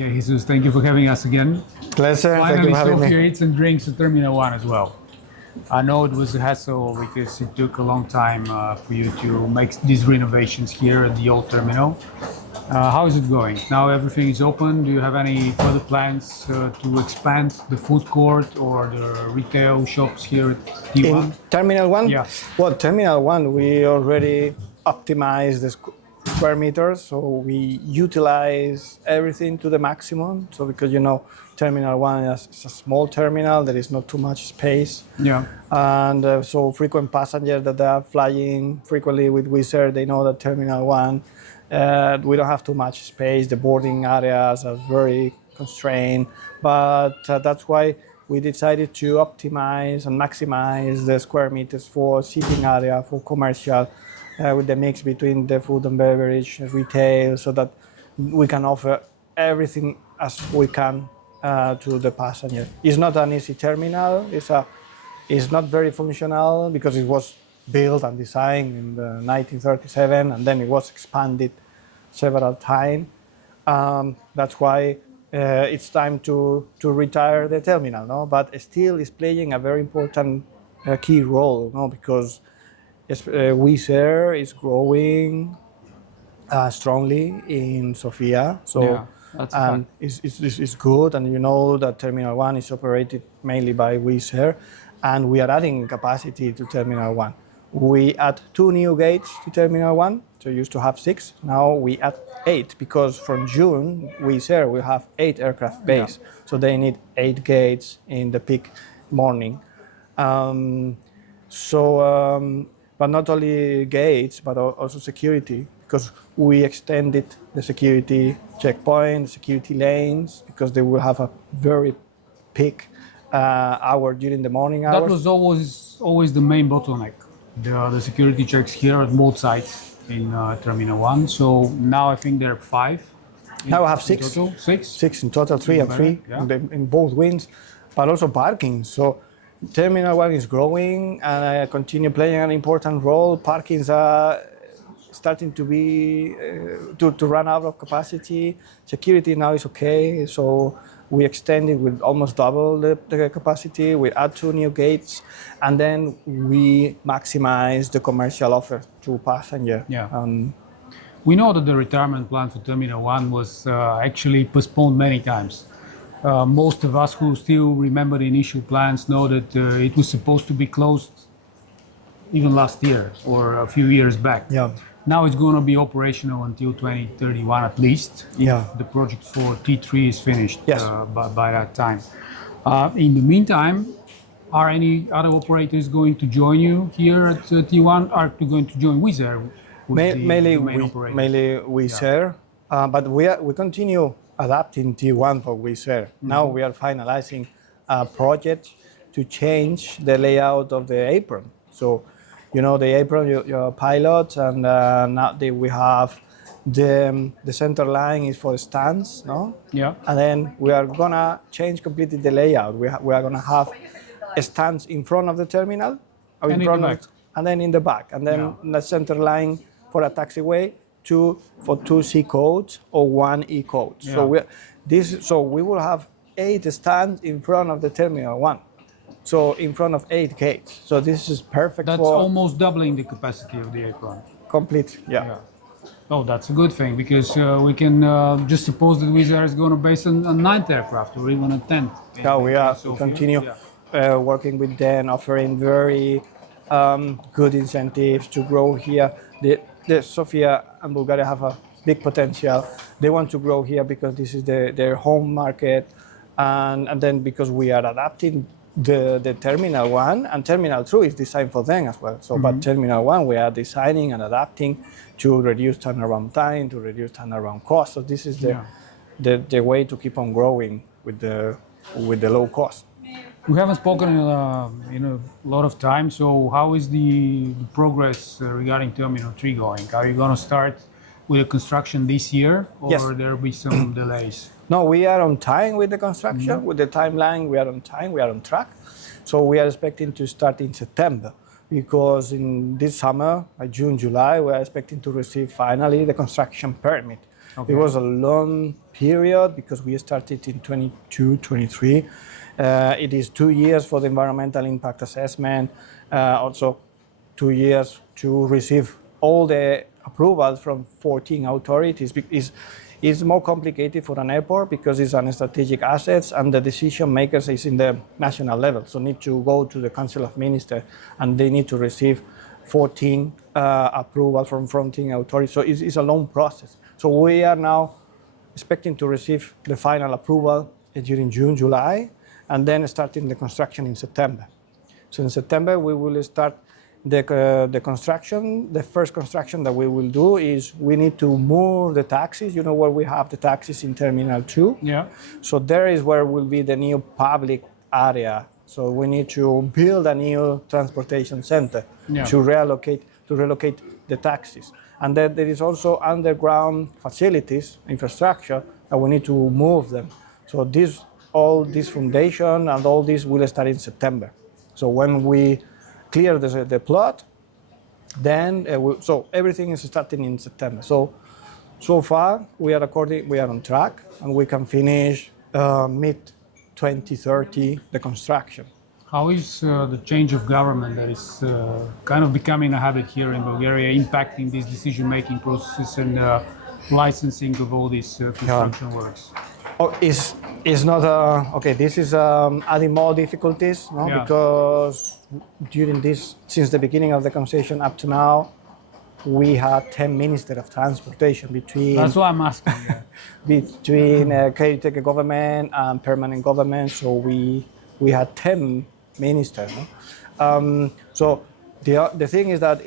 Okay, Jesus, thank you for having us again. Pleasure. Thank Finally, you for having Sofia me. eats and drinks at Terminal 1 as well. I know it was a hassle because it took a long time for you to make these renovations here at the old terminal. How is it going? Now everything is open. Do you have any further plans to expand the food court or the retail shops here at T1? In Terminal 1? Yeah. Well, Terminal 1, we already optimized the square meters, so we utilize everything to the maximum. So because Terminal 1 is a small terminal, there is not too much space. Yeah. And so frequent passengers that are flying frequently with Wizz Air, they know that Terminal 1, we don't have too much space. The boarding areas are very constrained, but that's why we decided to optimize and maximize the square meters for seating area, for commercial, with the mix between the food and beverage, retail, so that we can offer everything as we can to the passenger. It's not an easy terminal. It's not very functional because it was built and designed in the 1937, and then it was expanded several times. That's why it's time to retire the terminal, no? But still is playing a very important key role, no? Because Wizz Air is growing strongly in Sofia, so Yeah, that's a fact. it's good, and you know that Terminal 1 is operated mainly by Wizz Air, and we are adding capacity to Terminal 1. We add 2 new gates to Terminal 1, so used to have 6, now we add 8, because from June, Wizz Air will have 8 aircraft bays, so they need 8 gates in the peak morning. But not only gates, but also security, because we extended the security checkpoint, the security lanes, because they will have a very peak hour during the morning hours. That was always the main bottleneck, the security checks here at both sides in Terminal 1. So now I think there are 5. Now I have 6. Total? 6? 6 in total, 3 and 3 Yeah. in both wings, but also parking. So Terminal 1 is growing and I continue playing an important role. Parkings are starting to be to run out of capacity. Security now is okay, so we extended with almost double the capacity. We add 2 new gates, and then we maximize the commercial offer to passenger. Yeah. We know that the retirement plan for Terminal 1 was actually postponed many times. Most of us who still remember the initial plans know that it was supposed to be closed even last year or a few years back. Yeah. Now it's going to be operational until 2031 at least. Yeah. If the project for T3 is finished Yes. by that time. In the meantime, are any other operators going to join you here at T1? Are you going to join Wizz Air? Mainly Wizz Air, but we continue adapting T1 for Wizz Air. Now we are finalizing a project to change the layout of the apron. So, the apron, your pilot, and now we have the center line is for the stands, no? Yeah. And then we are gonna change completely the layout. We are gonna have stands in front of the terminal, or And in front in the of, back. and then in the back, and then the center line for a taxiway, 2 C codes or 1 E code. Yeah. So we will have 8 stands in front of the Terminal 1. So in front of 8 gates. So this is perfect. That's for almost doubling the capacity of the apron. complete. Yeah. Oh, that's a good thing, because we can just suppose that Wizz Air is going to base a 9th aircraft or even a 10th. Yeah, we Sofia. continue working with them, offering very good incentives to grow here. The Sofia and Bulgaria have a big potential. They want to grow here because this is their home market, and then because we are adapting the Terminal 1, and Terminal 2 is designed for them as well. So, but Terminal 1 we are designing and adapting to reduce turnaround time, to reduce turnaround cost. So this is the way to keep on growing with the low cost. We haven't spoken in a lot of time, so how is the progress regarding Terminal 3 going? Are you going to start with the construction this year, or Yes. there will be some delays? No, we are on time with the construction, with the timeline, we are on time, we are on track. So we are expecting to start in September, because in this summer, June, July, we are expecting to receive finally the construction permit. Okay. It was a long period because we started in 22, 23. It is 2 years for the environmental impact assessment, also 2 years to receive all the approvals from 14 authorities. It's more complicated for an airport because it's an strategic asset and the decision makers is in the national level. So need to go to the Council of Ministers and they need to receive 14 approval from 14 authorities. So it's a long process. So we are now expecting to receive the final approval during June, July, and then starting the construction in September. So in September, we will start the construction. The first construction that we will do is we need to move the taxis. You know where we have the taxis in Terminal 2? Yeah. So there is where will be the new public area. So we need to build a new transportation center to relocate the taxis. And then there is also underground facilities, infrastructure, that we need to move them. So all this foundation and all this will start in September. So when we clear the plot, then so everything is starting in September. So far we are on track, and we can finish mid 2030 the construction. How is the change of government that is kind of becoming a habit here in Bulgaria impacting these decision-making processes and licensing of all these construction works? Oh, it's not okay. This is adding more difficulties, no? Yeah. Because since the beginning of the concession up to now, we had 10 ministers of transportation between. That's why I'm asking. Yeah. Between caretaker government and permanent government. So we had 10 ministers. No? So the thing is that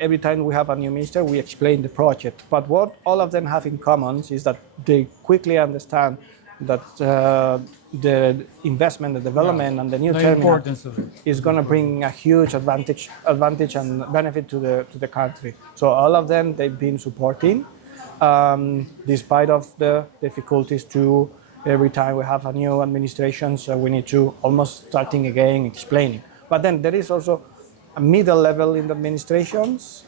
every time we have a new minister, we explain the project. But what all of them have in common is that they quickly understand that the investment, the development, and the new terminal is going to bring a huge advantage and benefit to the country. So all of them, they've been supporting, despite of the difficulties to every time we have a new administration, so we need to almost starting again explaining. But then there is also a middle level in the administrations,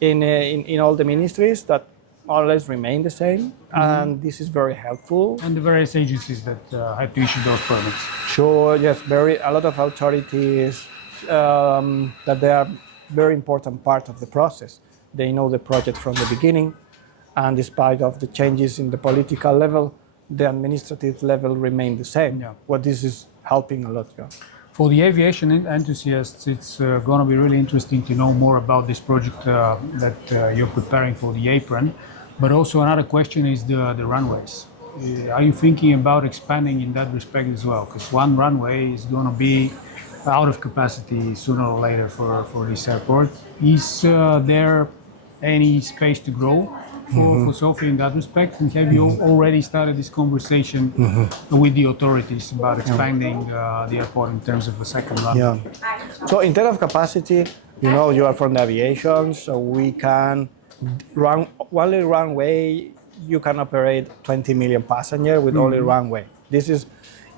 in all the ministries that more or less remain the same, and this is very helpful. And the various agencies that have to issue those permits. Sure, yes, a lot of authorities that they are very important part of the process. They know the project from the beginning, and despite of the changes in the political level, the administrative level remain the same. Yeah. What this is helping a lot. Yeah. For the aviation enthusiasts, it's going to be really interesting to know more about this project that you're preparing for the apron. But also another question is the runways. Are you thinking about expanding in that respect as well? Because one runway is going to be out of capacity sooner or later for this airport. Is there any space to grow for Sofia in that respect? And have you already started this conversation with the authorities about expanding the airport in terms of a second runway? Yeah. So in terms of capacity, you are from the aviation, so we can run only runway. You can operate 20 million passengers with only runway. This is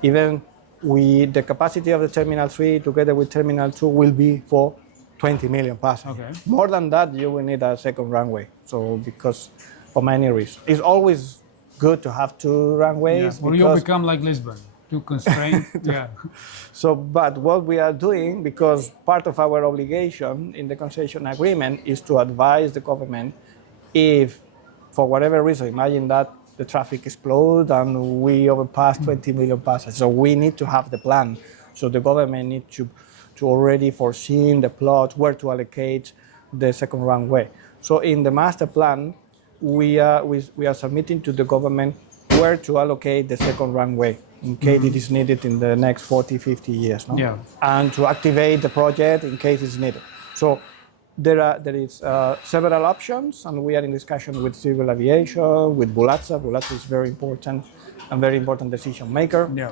even the capacity of the Terminal 3 together with Terminal 2 will be for 20 million passengers. Okay. More than that, you will need a second runway. So because for many reasons, it's always good to have two runways. Yeah. Or you become like Lisbon, too constrained. Yeah. So, but what we are doing, because part of our obligation in the concession agreement is to advise the government if, for whatever reason, imagine that the traffic explodes and we overpass 20 million passengers. So we need to have the plan. So the government needs to already foresee the plot where to allocate the second runway. So in the master plan, we are submitting to the government where to allocate the second runway in case it is needed in the next 40, 50 years. No? Yeah. And to activate the project in case it's needed. So there is several options, and we are in discussion with civil aviation, with Bulatsa. Bulatsa is very important decision maker. Yeah.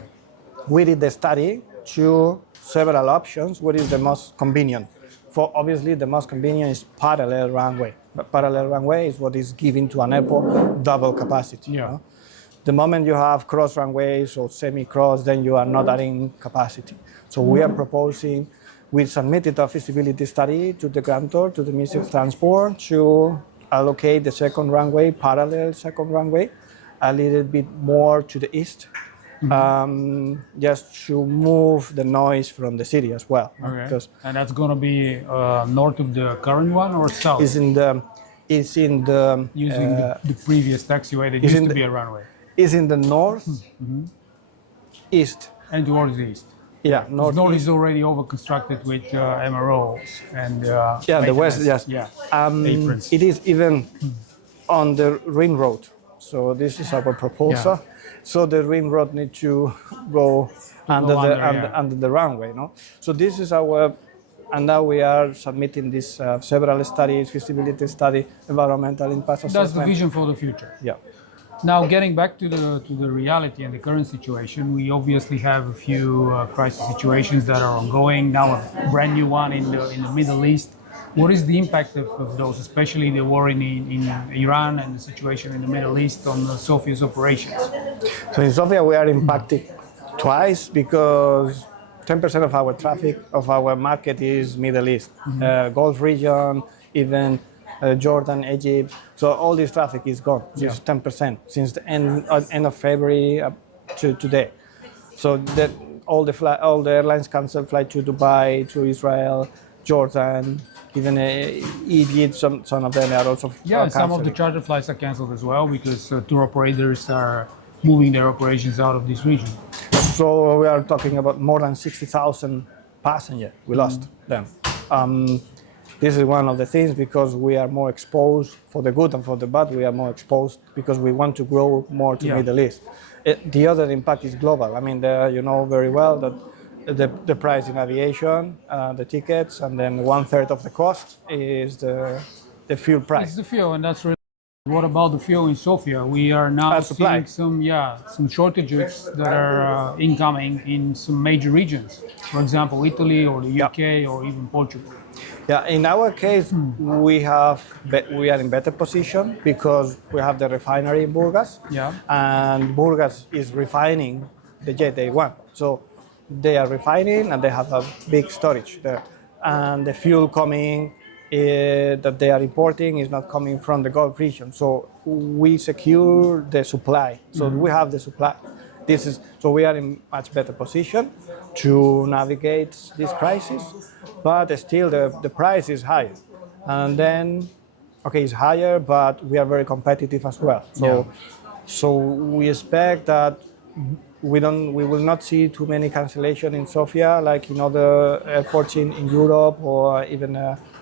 We did the study to several options. What is the most convenient? For obviously the most convenient is parallel runway. But parallel runway is what is given to an airport double capacity. Yeah. You know? The moment you have cross runways or semi-cross, then you are not adding capacity. So we are proposing, we submitted a feasibility study to the grantor, to the Ministry of Transport, to allocate the second runway, parallel second runway, a little bit more to the east, just to move the noise from the city as well. Okay. Because And that's going to be north of the current one or south? it's in the Using the previous taxiway that used to be a runway. Is in the north east. And towards the east. Yeah, North is already over constructed with MROs and the west. Yes. Yeah. Aprons. It is even on the ring road. So this is our proposal. Yeah. So the ring road needs to go under the runway, no? So this is our, and now we are submitting this several studies, feasibility study, environmental impact assessment. That's the vision for the future. Yeah. Now, getting back to the reality and the current situation, we obviously have a few crisis situations that are ongoing. Now, a brand new one in the Middle East. What is the impact of those, especially the war in Iran and the situation in the Middle East on Sofia's operations? So in Sofia, we are impacted twice because 10% of our traffic, of our market is Middle East, Gulf region, even Jordan, Egypt. So all this traffic is gone. So it's 10% since the end of February up to today. So that all the airlines cancel flight to Dubai, to Israel, Jordan, even Egypt. Some of them are also some of the charter flights are canceled as well because tour operators are moving their operations out of this region. So we are talking about more than 60,000 passengers. We lost them. This is one of the things because we are more exposed for the good and for the bad. We are more exposed because we want to grow more to Middle East. The other impact is global. I mean, you know very well that the price in aviation, the tickets, and then 1/3 of the cost is the fuel price. It's the fuel, and that's really. What about the fuel in Sofia? We are now seeing some shortages that are incoming in some major regions. For example, Italy or the UK or even Portugal. Yeah, in our case, we are in better position because we have the refinery in Burgas, and Burgas is refining the jet they want. So they are refining and they have a big storage there, and the fuel coming that they are importing is not coming from the Gulf region. So we secure the supply. So we have the supply. So we are in much better position to navigate this crisis, but still the price is high. And then, it's higher, but we are very competitive as well. So we expect that we will not see too many cancellations in Sofia like in other airports in Europe or even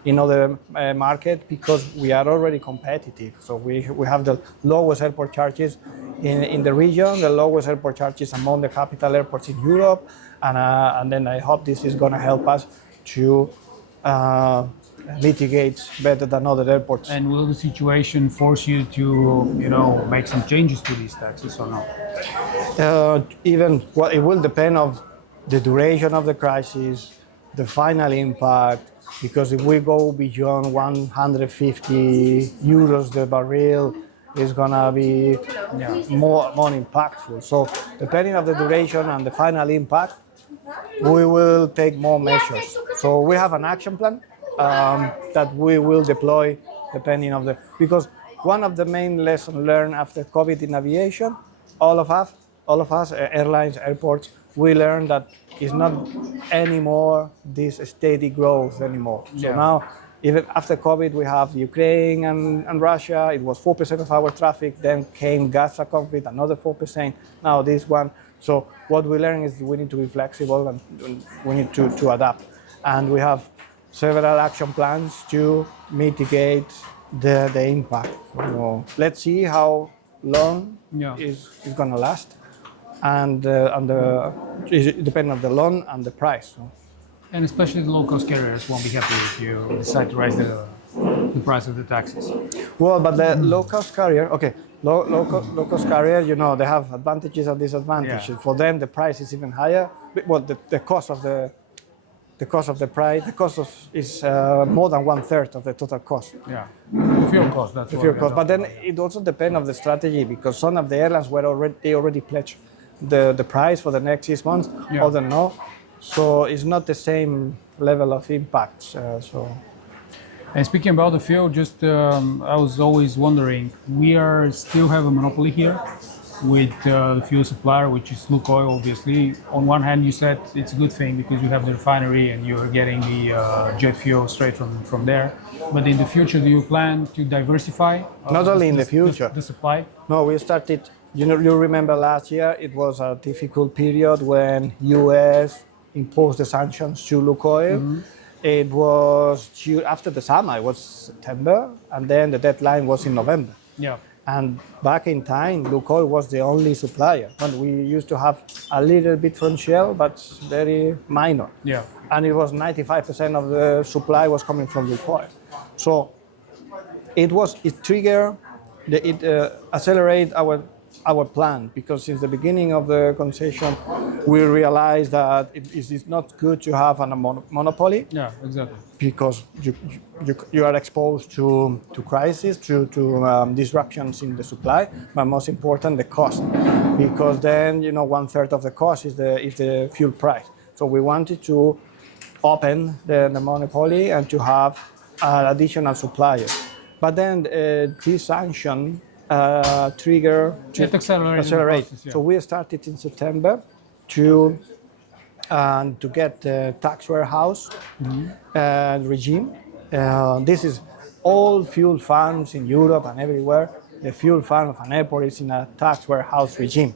in other market because we are already competitive. So we have the lowest airport charges in the region, the lowest airport charges among the capital airports in Europe, and then I hope this is going to help us to mitigate better than other airports. And will the situation force you to, make some changes to these taxes or not? It will depend on the duration of the crisis, the final impact, because if we go beyond 150 euros the barrel, it's gonna be more impactful. So depending on the duration and the final impact, we will take more measures. So we have an action plan that we will deploy depending on because one of the main lessons learned after COVID in aviation, all of us, airlines, airports, we learned that it's not anymore this steady growth anymore. So now, even after COVID, we have Ukraine and Russia. It was 4% of our traffic. Then came Gaza conflict, another 4%. Now this one. So what we learned is we need to be flexible and we need to adapt. And we have several action plans to mitigate the impact. So let's see how long it's going to last. And depending on the loan and the price. So. And especially the low-cost carriers won't be happy if you decide to raise the price of the taxes. Well, but the low-cost carrier, low-cost carrier, they have advantages and disadvantages. Yeah. For them, the price is even higher. Well, the cost of the price is more than 1/3 of the total cost. Yeah, the fuel cost. That's the fuel cost. But then it also depends on the strategy because some of the airlines already pledged the price for the next 6 months, others no. So it's not the same level of impact. And speaking about the fuel, just I was always wondering, we are still have a monopoly here with the fuel supplier, which is Lukoil, obviously. On one hand, you said it's a good thing because you have the refinery and you're getting the jet fuel straight from there. But in the future, do you plan to diversify? Not only in the future. The supply? No, we started, you know, you remember last year it was a difficult period when US imposed the sanctions to Lukoil. It was due after the summer, it was September, and then the deadline was in November. Yeah. And back in time, Lukoil was the only supplier. And we used to have a little bit from Shell, but very minor. Yeah. And it was 95% of the supply was coming from Lukoil. So it triggered, it accelerated our plan, because since the beginning of the concession, we realized that it is not good to have a monopoly. Yeah, exactly. Because you are exposed to crisis, to disruptions in the supply, but most important, the cost. Because then, you know, 1/3 of the cost is the fuel price. So we wanted to open the monopoly and to have additional suppliers. But then this sanction trigger to accelerate. Process, yeah. So we started in September to get the tax warehouse regime. This is all fuel farms in Europe and everywhere. The fuel farm of an airport is in a tax warehouse regime,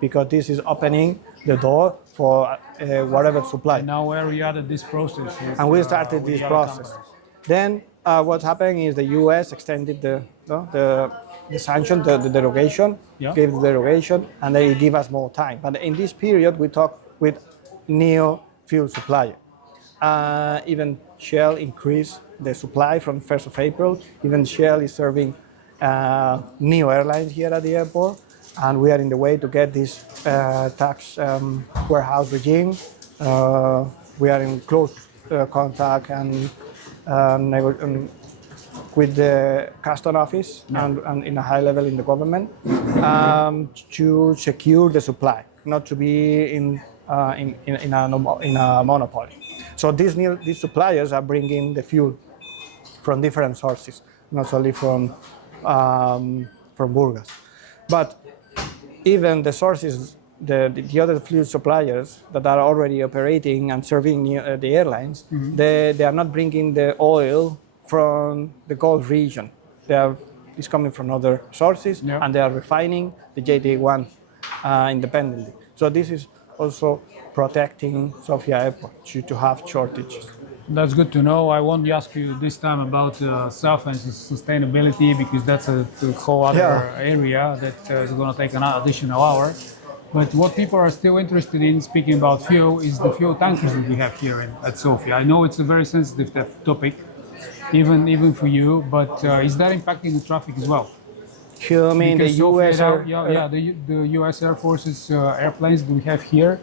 because this is opening the door for whatever supply. And now where we are at this process. And we started this process. Then what happened is the US extended the sanction, the derogation, gave the derogation, and they give us more time. But in this period, we talked with neo fuel supplier. Even Shell increased the supply from 1st of April. Even Shell is serving neo airlines here at the airport. And we are in the way to get this tax warehouse regime. We are in close contact and with the custom office and in a high level in the government to secure the supply, not to be in a monopoly. So these suppliers are bringing the fuel from different sources, not only from Burgas. But even the sources, the other fuel suppliers that are already operating and serving the airlines, they are not bringing the oil from the Gulf region. It's coming from other sources, and they are refining the JD1 independently. So this is also protecting Sofia Airport to have shortages. That's good to know. I won't ask you this time about SOF and sustainability, because that's a whole other area that is going to take an additional hour. But what people are still interested in, speaking about fuel, is the fuel tankers that we have here at Sofia. I know it's a very sensitive topic, even for you, but is that impacting the traffic as well? You mean because the US the US Air Force's airplanes that we have here,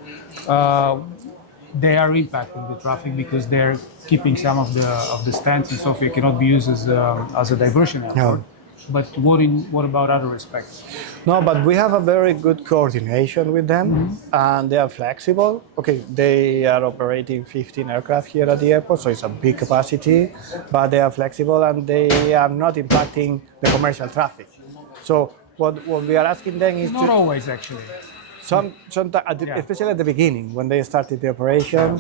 they are impacting the traffic because they're keeping some of the stands in Sofia cannot be used as a diversion airport. But what about other aspects? No, but we have a very good coordination with them, and they are flexible. Okay, they are operating 15 aircraft here at the airport, so it's a big capacity, but they are flexible and they are not impacting the commercial traffic. So what we are asking them is not always, actually. Especially at the beginning when they started the operation,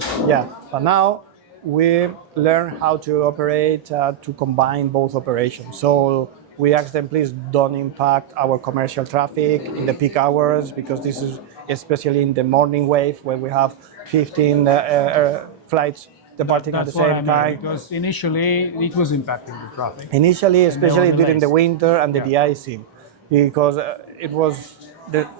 But now we learn how to operate to combine both operations. So we ask them, please don't impact our commercial traffic in the peak hours, because this is especially in the morning wave where we have 15 flights departing at the same time. Because initially it was impacting the traffic. Initially, especially during the winter and the de-icing, because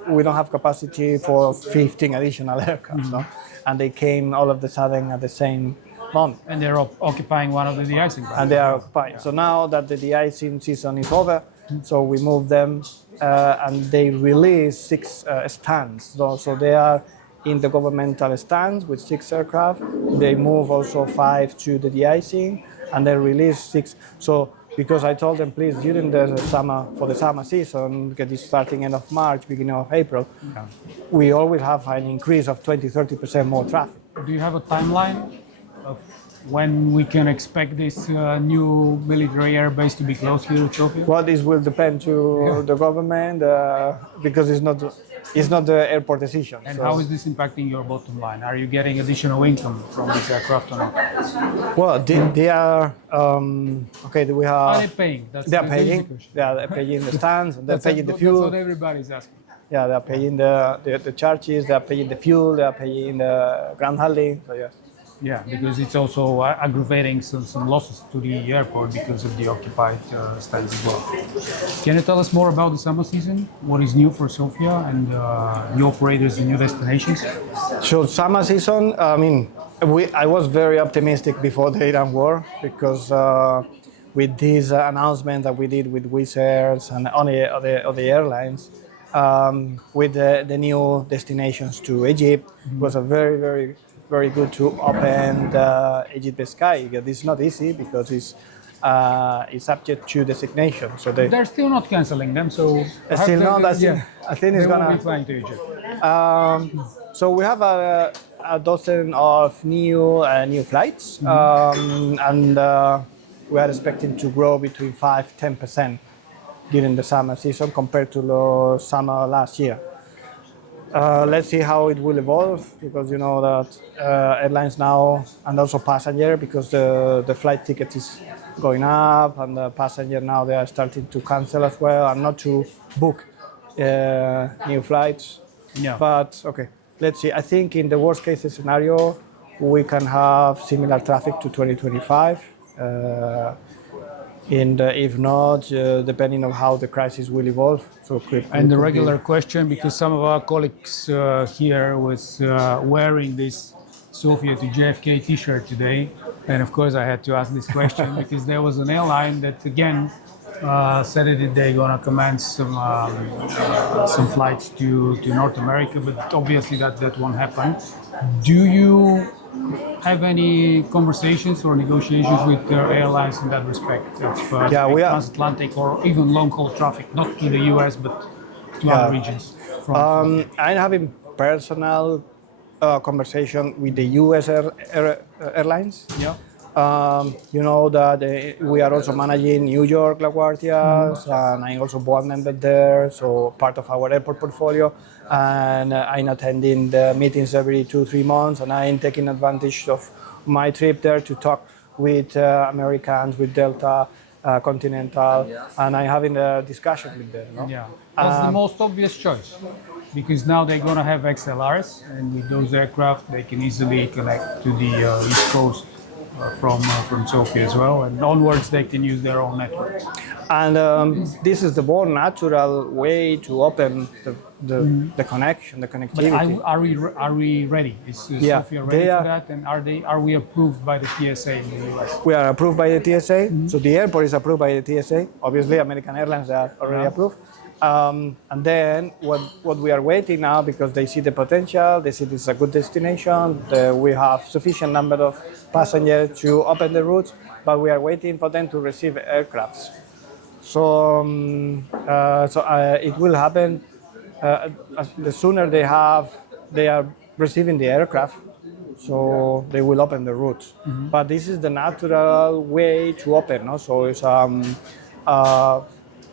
we don't have capacity for 15 additional aircraft, and they came all of a sudden at the same moment. And they're occupying one of the de-icing. And they are occupying. So now that the de-icing season is over, so we move them and they release 6 stands. So they are in the governmental stands with 6 aircraft. They move also 5 to the de-icing, and they release 6. So because I told them, please, during the summer season, because it's starting end of March, beginning of April, we always have an increase of 20-30% more traffic. Do you have a timeline of when we can expect this new military airbase to be close here in Sofia? Well, this will depend to the government because it's not the airport decision. And so. how is this impacting your bottom line? Are you getting additional income from this aircraft or not? Well, they are okay. We Are have they paying? That's they are the paying. basic question. They're paying the stands. And they're paying the That's fuel. what everybody's asking. Yeah, they're paying the charges. They're paying the fuel. They're paying the ground handling. So yes. Yeah, because it's also aggravating some losses to the airport because of the occupied stands as well. Can you tell us more about the summer season? What is new for Sofia and new operators and new destinations? So summer season. I mean, I was very optimistic before the Iran war because with this announcement that we did with Wizz Air and on the airlines. With the new destinations to Egypt, it was a very good to open the Egypt sky. It's not easy because it's subject to designation. So they're still not canceling them. So still not. I think it's they won't gonna be flying to Egypt. So we have a dozen of new flights, and we are expecting to grow between 5-10% during the summer season compared to the summer last year. Let's see how it will evolve because you know that airlines now and also passenger because the flight ticket is going up and the passenger now they are starting to cancel as well and not to book new flights. Yeah. But okay, let's see. I think in the worst case scenario we can have similar traffic to 2025. And if not, depending on how the crisis will evolve. So and the regular question, because some of our colleagues here was wearing this Sofia to JFK T-shirt today, and of course I had to ask this question because there was an airline that again said that they're gonna commence some flights to North America, but obviously that won't happen. Do you have any conversations or negotiations with airlines in that respect of we are transatlantic or even long-haul traffic, not to the US but to other regions? I'm having personal conversation with the US airlines. Yeah. You know that we are also managing New York LaGuardia, and I'm also board member there, so part of our airport portfolio. And I'm attending the meetings every 2-3 months, and I'm taking advantage of my trip there to talk with Americans, with Delta, Continental, and I'm having a discussion with them. No? Yeah, that's the most obvious choice because now they're going to have XLRs, and with those aircraft, they can easily connect to the East Coast. From Sofia as well, and onwards they can use their own networks. And this is the more natural way to open the connection, the connectivity. But are we ready? Is Sofia ready for that? And are we approved by the TSA in the US? We are approved by the TSA. So the airport is approved by the TSA. Obviously, American Airlines are already approved. And then what we are waiting now, because they see the potential, they see this is a good destination, we have sufficient number of passengers to open the routes, but we are waiting for them to receive aircrafts. So, it will happen the sooner they are receiving the aircraft, so they will open the routes. But this is the natural way to open, no? So it's a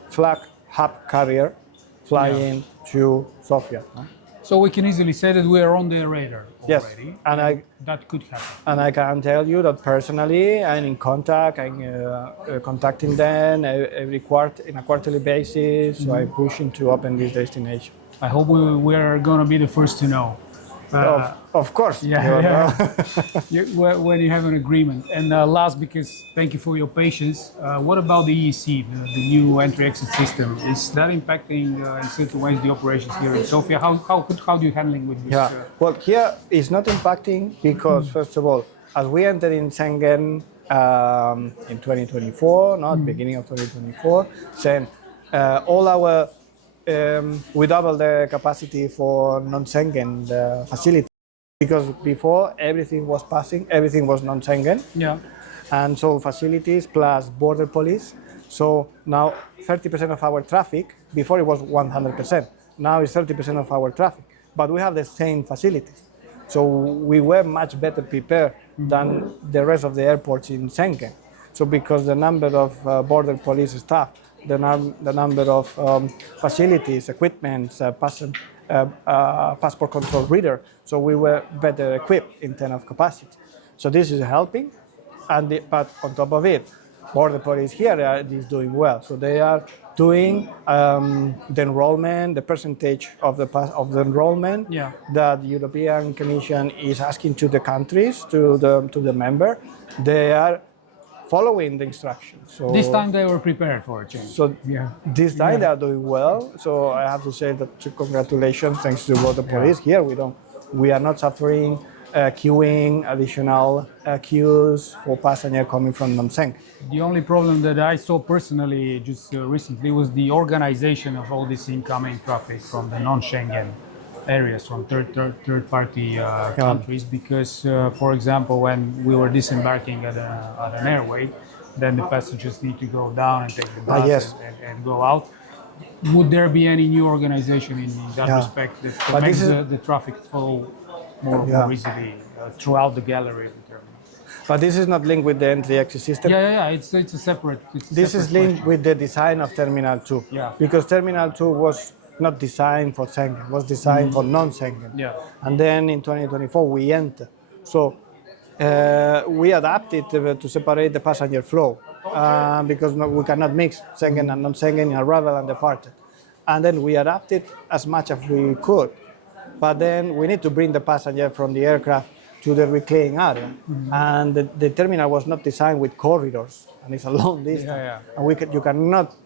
flag hub carrier flying to Sofia. No? So we can easily say that we are on the radar already. Yes, and that could happen. And I can tell you that personally, I'm in contact. I'm contacting them every in a quarterly basis. So I'm pushing to open this destination. I hope we are going to be the first to know. Of course. Yeah. When you have an agreement. And last, because thank you for your patience, what about the EEC, the new entry-exit system? Is that impacting in certain ways the operations here in Sofia? How do you handling with this? Yeah. Well, here it's not impacting because, first of all, as we enter in Schengen in 2024, beginning of 2024, then all our we double the capacity for non-Schengen facility because before everything was passing, everything was non-Schengen. Yeah. And so facilities plus border police. So now 30% of our traffic, before it was 100%, now it's 30% of our traffic, but we have the same facilities. So we were much better prepared than the rest of the airports in Schengen. So because the number of border police staff, the number of facilities, equipment, passport control reader, so we were better equipped in terms of capacity. So this is helping, but on top of it, border police here is doing well. So they are doing the enrollment, the percentage of the enrollment that the European Commission is asking to the countries, to the member. They are following the instructions. So This time they were prepared for a change. So this time they are doing well. So I have to say that congratulations, thanks to border police here. We are not suffering queuing, additional queues for passengers coming from non-Schengen. The only problem that I saw personally just recently was the organization of all this incoming traffic from the non-Schengen areas, from third-party countries. Because, for example, when we were disembarking at an airway, then the passengers need to go down and take the bus and go out. Would there be any new organization in that respect that makes the traffic flow more easily throughout the gallery of the terminal? But this is not linked with the entry-exit system. It's a separate. This is linked with the design of Terminal 2. Because Terminal 2 was not designed for Schengen, was designed for non-Schengen. And then in 2024 we entered. So we adapted to separate the passenger flow because we cannot mix Schengen and non-Schengen in arrival and departure. And then we adapted as much as we could. But then we need to bring the passenger from the aircraft to the reclaiming area. And the terminal was not designed with corridors, and it's a long distance. And you cannot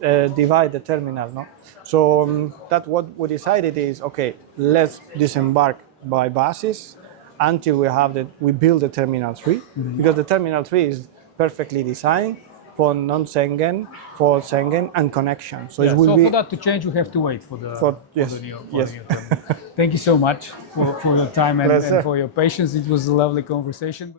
divide the terminal, no? So that's what we decided is, okay, let's disembark by buses until we build the Terminal 3, because the Terminal 3 is perfectly designed for non-Schengen, for Schengen, and connection. So, so for that to change, we have to wait for the new terminal. Thank you so much for your time and for your patience. It was a lovely conversation.